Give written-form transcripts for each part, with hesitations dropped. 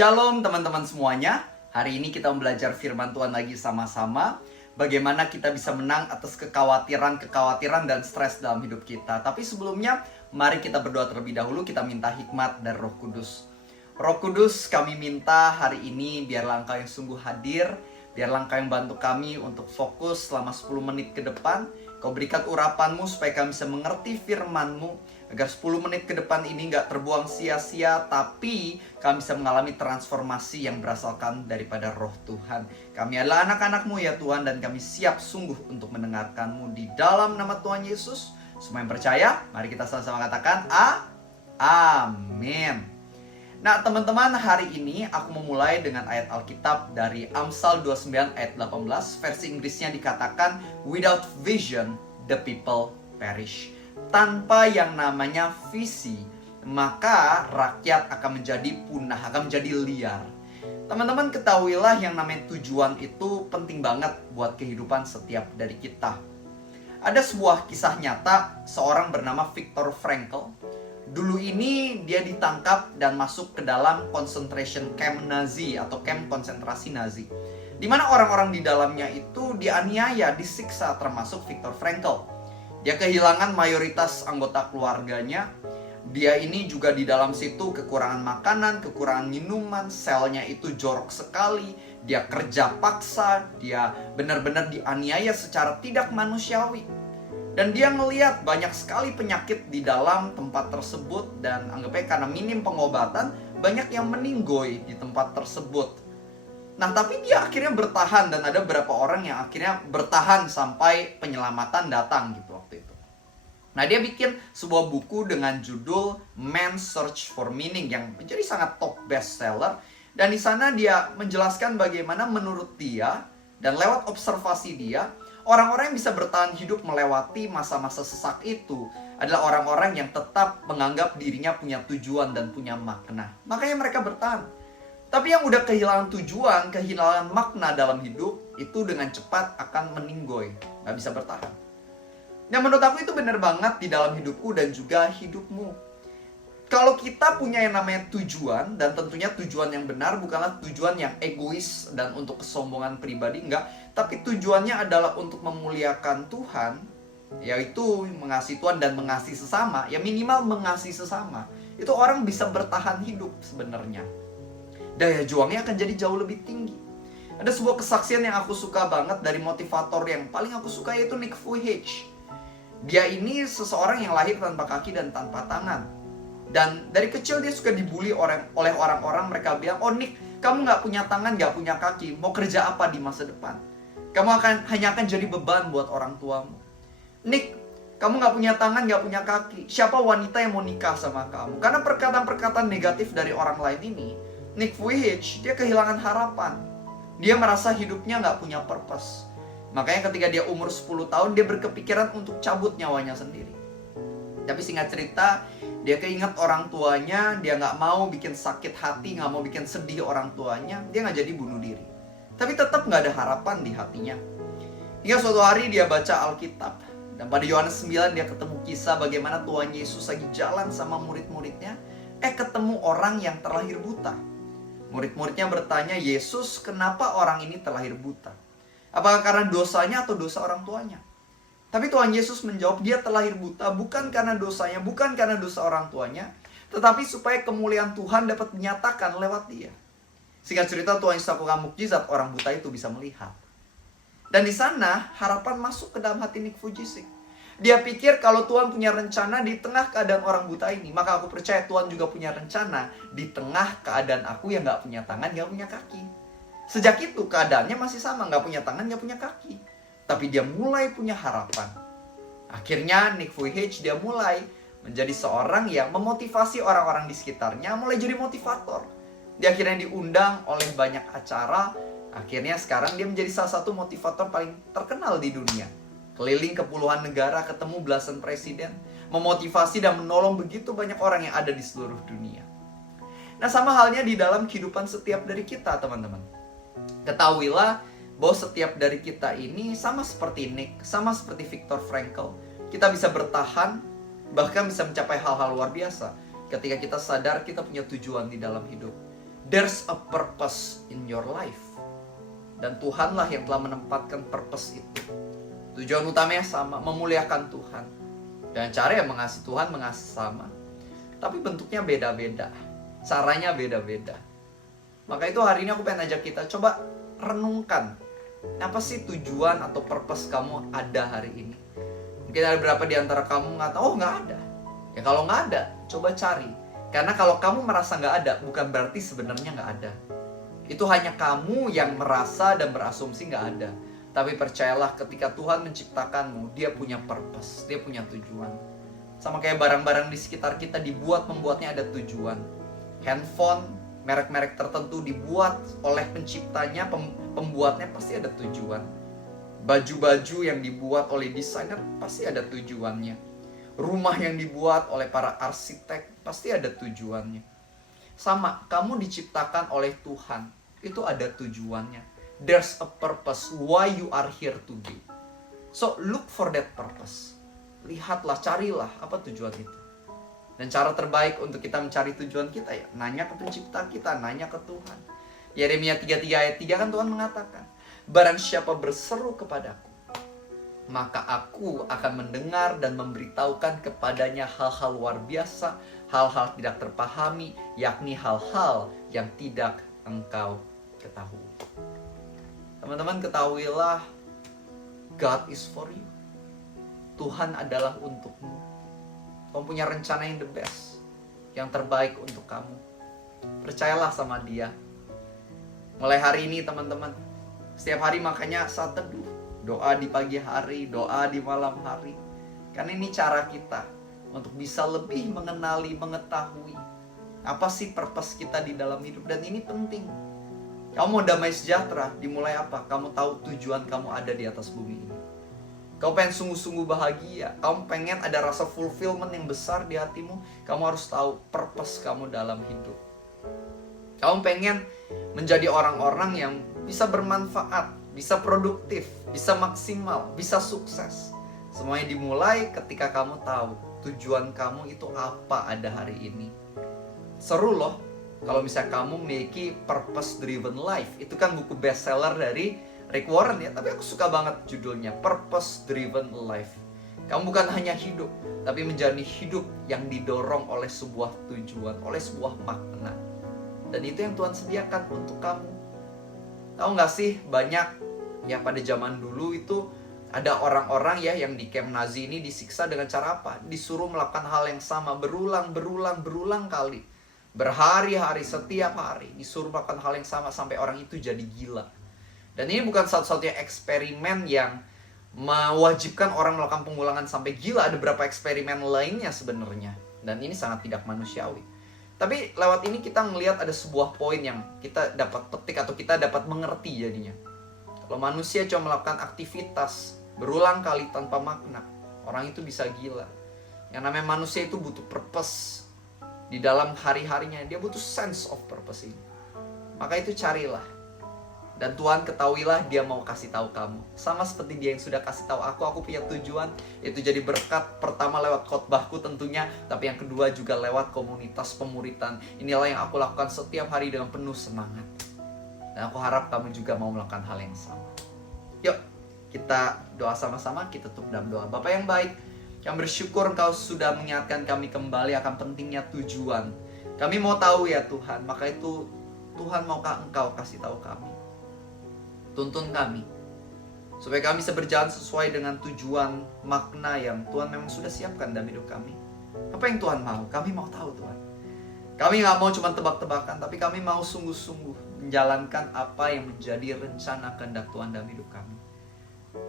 Shalom teman-teman semuanya. Hari ini kita belajar firman Tuhan lagi sama-sama. Bagaimana kita bisa menang atas kekhawatiran dan stres dalam hidup kita. Tapi sebelumnya, mari kita berdoa terlebih dahulu. Kita minta hikmat dari Roh Kudus. Roh Kudus, kami minta hari ini biarlah Engkau yang sungguh hadir. Biarlah Engkau yang bantu kami untuk fokus selama 10 menit ke depan. Kau berikan urapan-Mu supaya kami bisa mengerti firman-Mu. Agar 10 menit ke depan ini gak terbuang sia-sia, tapi kami bisa mengalami transformasi yang berasalkan daripada Roh Tuhan. Kami adalah anak-anak-Mu ya Tuhan, dan kami siap sungguh untuk mendengarkan-Mu di dalam nama Tuhan Yesus. Semua yang percaya, mari kita sama-sama katakan Amin. Nah teman-teman, hari ini aku memulai dengan ayat Alkitab dari Amsal 29 ayat 18. Versi Inggrisnya dikatakan, "Without vision, the people perish." Tanpa yang namanya visi, maka rakyat akan menjadi punah, akan menjadi liar. Teman-teman ketahuilah yang namanya tujuan itu penting banget buat kehidupan setiap dari kita. Ada sebuah kisah nyata seorang bernama Viktor Frankl. Dulu ini dia ditangkap dan masuk ke dalam concentration camp Nazi atau camp konsentrasi Nazi, di mana orang-orang di dalamnya itu dianiaya, disiksa, termasuk Viktor Frankl. Dia kehilangan mayoritas anggota keluarganya. Dia ini juga di dalam situ kekurangan makanan, kekurangan minuman, selnya itu jorok sekali. Dia kerja paksa, dia benar-benar dianiaya secara tidak manusiawi. Dan dia ngelihat banyak sekali penyakit di dalam tempat tersebut. Dan anggapnya karena minim pengobatan, banyak yang meninggoy di tempat tersebut. Nah, tapi dia akhirnya bertahan, dan ada beberapa orang yang akhirnya bertahan sampai penyelamatan datang gitu waktu itu. Nah, dia bikin sebuah buku dengan judul Man's Search for Meaning yang menjadi sangat top bestseller. Dan di sana dia menjelaskan bagaimana menurut dia dan lewat observasi dia, orang-orang yang bisa bertahan hidup melewati masa-masa sesak itu adalah orang-orang yang tetap menganggap dirinya punya tujuan dan punya makna. Makanya mereka bertahan. Tapi yang udah kehilangan tujuan, kehilangan makna dalam hidup, itu dengan cepat akan meninggoy, gak bisa bertahan. Nah, menurut aku itu benar banget di dalam hidupku dan juga hidupmu. Kalau kita punya yang namanya tujuan, dan tentunya tujuan yang benar bukanlah tujuan yang egois dan untuk kesombongan pribadi, enggak. Tapi tujuannya adalah untuk memuliakan Tuhan, yaitu mengasihi Tuhan dan mengasihi sesama, ya minimal mengasihi sesama. Itu orang bisa bertahan hidup sebenarnya. Daya juangnya akan jadi jauh lebih tinggi. Ada sebuah kesaksian yang aku suka banget dari motivator yang paling aku suka, yaitu Nick Vujicic. Dia ini seseorang yang lahir tanpa kaki dan tanpa tangan. Dan dari kecil dia suka dibully oleh orang-orang. Mereka bilang, "Oh Nick, kamu gak punya tangan, gak punya kaki. Mau kerja apa di masa depan? Kamu hanya akan jadi beban buat orang tuamu. Nick, kamu gak punya tangan, gak punya kaki. Siapa wanita yang mau nikah sama kamu?" Karena perkataan-perkataan negatif dari orang lain ini, Nick Vujicic, dia kehilangan harapan. Dia merasa hidupnya gak punya purpose. Makanya ketika dia umur 10 tahun, dia berkepikiran untuk cabut nyawanya sendiri. Tapi singkat cerita, dia keinget orang tuanya, dia gak mau bikin sakit hati, gak mau bikin sedih orang tuanya, dia gak jadi bunuh diri. Tapi tetap gak ada harapan di hatinya. Hingga suatu hari dia baca Alkitab. Dan pada Yohanes 9 dia ketemu kisah bagaimana Tuhan Yesus lagi jalan sama murid-muridnya. Ketemu orang yang terlahir buta. Murid-muridnya bertanya, "Yesus, kenapa orang ini terlahir buta? Apakah karena dosanya atau dosa orang tuanya?" Tapi Tuhan Yesus menjawab, dia terlahir buta bukan karena dosanya, bukan karena dosa orang tuanya, tetapi supaya kemuliaan Tuhan dapat dinyatakan lewat dia. Singkat cerita, Tuhan Yesus lakukan mukjizat, orang buta itu bisa melihat. Dan di sana harapan masuk ke dalam hati Nick Vujicic. Dia pikir kalau Tuhan punya rencana di tengah keadaan orang buta ini, maka aku percaya Tuhan juga punya rencana di tengah keadaan aku yang gak punya tangan, gak punya kaki. Sejak itu keadaannya masih sama, gak punya tangan, gak punya kaki. Tapi dia mulai punya harapan. Akhirnya Nick Vujicic dia mulai menjadi seorang yang memotivasi orang-orang di sekitarnya, mulai jadi motivator. Dia akhirnya diundang oleh banyak acara. Akhirnya sekarang dia menjadi salah satu motivator paling terkenal di dunia. Keliling ke puluhan negara, ketemu belasan presiden, memotivasi dan menolong begitu banyak orang yang ada di seluruh dunia. Nah, sama halnya di dalam kehidupan setiap dari kita, teman-teman. Ketahuilah bahwa setiap dari kita ini sama seperti Nick, sama seperti Viktor Frankl. Kita bisa bertahan, bahkan bisa mencapai hal-hal luar biasa ketika kita sadar kita punya tujuan di dalam hidup. There's a purpose in your life. Dan Tuhanlah yang telah menempatkan purpose itu. Tujuan utamanya sama, memuliakan Tuhan. Dan cara yang mengasihi Tuhan, mengasihi sama. Tapi bentuknya beda-beda. Caranya beda-beda. Maka itu hari ini aku pengen ajak kita, coba renungkan. Apa sih tujuan atau purpose kamu ada hari ini? Mungkin ada beberapa di antara kamu mengatakan, oh nggak ada. Ya kalau nggak ada, coba cari. Karena kalau kamu merasa nggak ada, bukan berarti sebenarnya nggak ada. Itu hanya kamu yang merasa dan berasumsi nggak ada. Tapi percayalah, ketika Tuhan menciptakanmu, Dia punya purpose, Dia punya tujuan. Sama kayak barang-barang di sekitar kita membuatnya ada tujuan. Handphone, merek-merek tertentu dibuat oleh penciptanya, pembuatnya pasti ada tujuan. Baju-baju yang dibuat oleh desainer pasti ada tujuannya. Rumah yang dibuat oleh para arsitek pasti ada tujuannya. Sama, kamu diciptakan oleh Tuhan, itu ada tujuannya. There's a purpose why you are here today. So look for that purpose. Lihatlah, carilah apa tujuan itu. Dan cara terbaik untuk kita mencari tujuan kita ya nanya ke pencipta kita, nanya ke Tuhan. Yeremia 33 ayat 3 kan Tuhan mengatakan, barang siapa berseru kepadaku, maka aku akan mendengar dan memberitahukan kepadanya hal-hal luar biasa, hal-hal tidak terpahami, yakni hal-hal yang tidak engkau ketahui. Teman-teman, ketahuilah, God is for you. Tuhan adalah untukmu. Kamu punya rencana yang the best, yang terbaik untuk kamu. Percayalah sama Dia. Mulai hari ini teman-teman, setiap hari makanya saat teduh, doa di pagi hari, doa di malam hari. Karena ini cara kita untuk bisa lebih mengenali, mengetahui apa sih purpose kita di dalam hidup. Dan ini penting. Kamu mau damai sejahtera, dimulai apa? Kamu tahu tujuan kamu ada di atas bumi ini. Kamu pengen sungguh-sungguh bahagia, kamu pengen ada rasa fulfillment yang besar di hatimu, kamu harus tahu purpose kamu dalam hidup. Kamu pengen menjadi orang-orang yang bisa bermanfaat, bisa produktif, bisa maksimal, bisa sukses. Semuanya dimulai ketika kamu tahu tujuan kamu itu apa ada hari ini. Seru loh kalau misalnya kamu memiliki purpose driven life. Itu kan buku bestseller dari Rick Warren ya, tapi aku suka banget judulnya, Purpose Driven Life. Kamu bukan hanya hidup, tapi menjadi hidup yang didorong oleh sebuah tujuan, oleh sebuah makna. Dan itu yang Tuhan sediakan untuk kamu. Tahu gak sih, banyak ya pada zaman dulu itu ada orang-orang ya yang di camp Nazi ini disiksa dengan cara apa? Disuruh melakukan hal yang sama berulang kali. Berhari-hari, setiap hari disuruh melakukan hal yang sama sampai orang itu jadi gila. Dan ini bukan satu-satunya eksperimen yang mewajibkan orang melakukan pengulangan sampai gila. Ada beberapa eksperimen lainnya sebenarnya. Dan ini sangat tidak manusiawi. Tapi lewat ini kita melihat ada sebuah poin yang kita dapat petik atau kita dapat mengerti jadinya. Kalau manusia cuma melakukan aktivitas berulang kali tanpa makna, orang itu bisa gila. Yang namanya manusia itu butuh purpose. Di dalam hari-harinya dia butuh sense of purpose ini. Maka itu carilah. Dan Tuhan ketahuilah Dia mau kasih tahu kamu. Sama seperti Dia yang sudah kasih tahu aku punya tujuan. Itu jadi berkat pertama lewat khotbahku tentunya. Tapi yang kedua juga lewat komunitas pemuritan. Inilah yang aku lakukan setiap hari dengan penuh semangat. Dan aku harap kamu juga mau melakukan hal yang sama. Yuk, kita doa sama-sama. Kita tutup dalam doa. Bapa yang baik, kami bersyukur Engkau sudah mengingatkan kami kembali akan pentingnya tujuan. Kami mau tahu ya Tuhan. Maka itu Tuhan maukah Engkau kasih tahu kami. Tuntun kami supaya kami bisa berjalan sesuai dengan tujuan makna yang Tuhan memang sudah siapkan dalam hidup kami. Apa yang Tuhan mau? Kami mau tahu Tuhan. Kami gak mau cuma tebak-tebakan, tapi kami mau sungguh-sungguh menjalankan apa yang menjadi rencana kehendak Tuhan dalam hidup kami.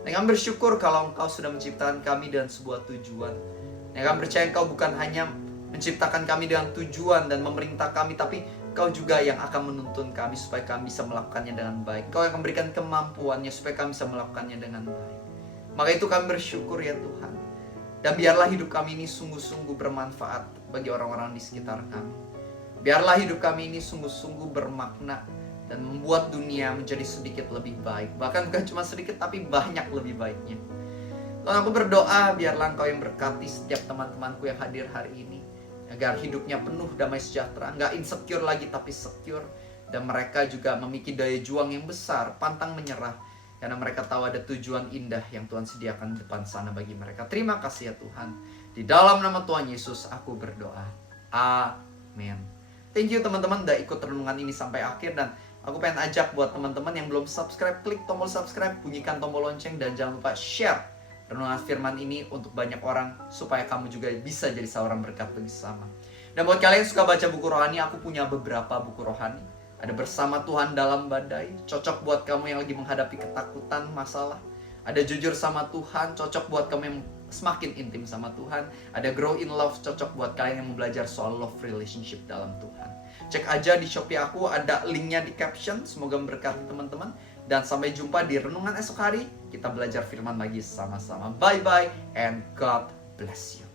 Dan kami bersyukur kalau Engkau sudah menciptakan kami dengan sebuah tujuan. Dan kami percaya Engkau bukan hanya menciptakan kami dengan tujuan dan memerintah kami, tapi Kau juga yang akan menuntun kami supaya kami bisa melakukannya dengan baik. Kau yang memberikan kemampuannya supaya kami bisa melakukannya dengan baik. Maka itu kami bersyukur ya Tuhan. Dan biarlah hidup kami ini sungguh-sungguh bermanfaat bagi orang-orang di sekitar kami. Biarlah hidup kami ini sungguh-sungguh bermakna dan membuat dunia menjadi sedikit lebih baik. Bahkan bukan cuma sedikit tapi banyak lebih baiknya. Tuhan, aku berdoa biarlah Engkau yang berkati setiap teman-temanku yang hadir hari ini. Agar hidupnya penuh damai sejahtera, nggak insecure lagi tapi secure. Dan mereka juga memiliki daya juang yang besar, pantang menyerah, karena mereka tahu ada tujuan indah yang Tuhan sediakan di depan sana bagi mereka. Terima kasih ya Tuhan. Di dalam nama Tuhan Yesus aku berdoa. Amin. Thank you teman-teman udah ikut renungan ini sampai akhir. Dan aku pengen ajak buat teman-teman yang belum subscribe, klik tombol subscribe, bunyikan tombol lonceng, dan jangan lupa share renungan firman ini untuk banyak orang, supaya kamu juga bisa jadi seorang berkat bagi sesama. Dan buat kalian yang suka baca buku rohani, aku punya beberapa buku rohani. Ada Bersama Tuhan Dalam Badai, cocok buat kamu yang lagi menghadapi ketakutan, masalah. Ada Jujur Sama Tuhan, cocok buat kamu yang semakin intim sama Tuhan. Ada Grow in Love, cocok buat kalian yang mau belajar soal love relationship dalam Tuhan. Cek aja di Shopee aku, ada linknya di caption. Semoga memberkati teman-teman. Dan sampai jumpa di renungan esok hari. Kita belajar firman lagi sama-sama. Bye-bye and God bless you.